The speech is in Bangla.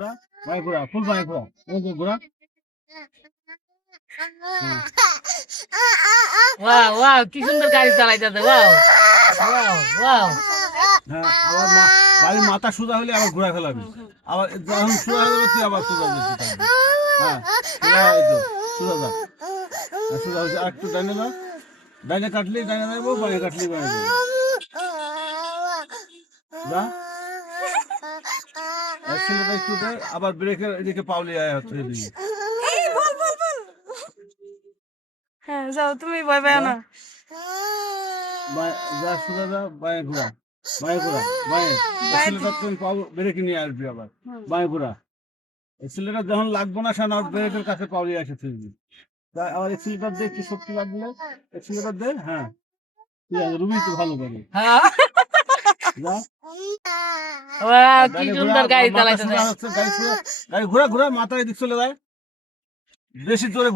বাঁয়ে ঘোরা, ফুল বাঁয়ে ঘোরা, এই যে ঘোরা। হ্যাঁ, ওয়াও ওয়াও কি সুন্দর গাড়ি চালাইতেছে ওয়াও ওয়াও ওয়াও হ্যাঁ, আবার গাড়ির মাথা সোজা হলে আবার ঘোরা ফেলাবি, আবার যখন সোজা হয়ে যাবে তুই আবার সোজা বেশি থাকবি। হ্যাঁ, সোজা এই তো, সোজা যা। হ্যাঁ, সোজা হয়েছে, আর একটু ডাইনে যা, ডাইনে কাটলেই ডাইনে যাবো, বাঁয়ে কাটলেই বাঁয়ে যাবো। যা, অ্যাক্সিলারেটর একটু দে, আবার ব্রেকের এদিকে পাউলি আয় হচ্ছে এদিকে। এই বল বল বল। হ্যাঁ যাও, তুমি ভয় পেও যা, না। যা সোজা যা, বাঁয়ে ঘোরা, বাঁয়ে ঘোরা, বাঁয়ে। অ্যাক্সিলারেটর তুমি ব্রেকে নিয়ে আসবি আবার, বাঁয়ে ঘোরা। এক্সিলেটার যখন লাগবো না সান ব্রেকের কাছে পাউলি আসে তুলবি। তাই আবার এক্সিলেটার দে, একটু শক্তি লাগলে এক্সিলেটার দে। হ্যাঁ, ঠিক আছে, রুবি তো ভালো করে। হ্যাঁ যা, ওয়াও কি ডাইনে ঘোরা, সুন্দর গাড়ি মাথা চালাইতেছে সোজা হচ্ছে, গাড়ি সোজা, গাড়ি ঘোরা ঘোরা, মাথা এদিক চলে যায়, বেশি জোরে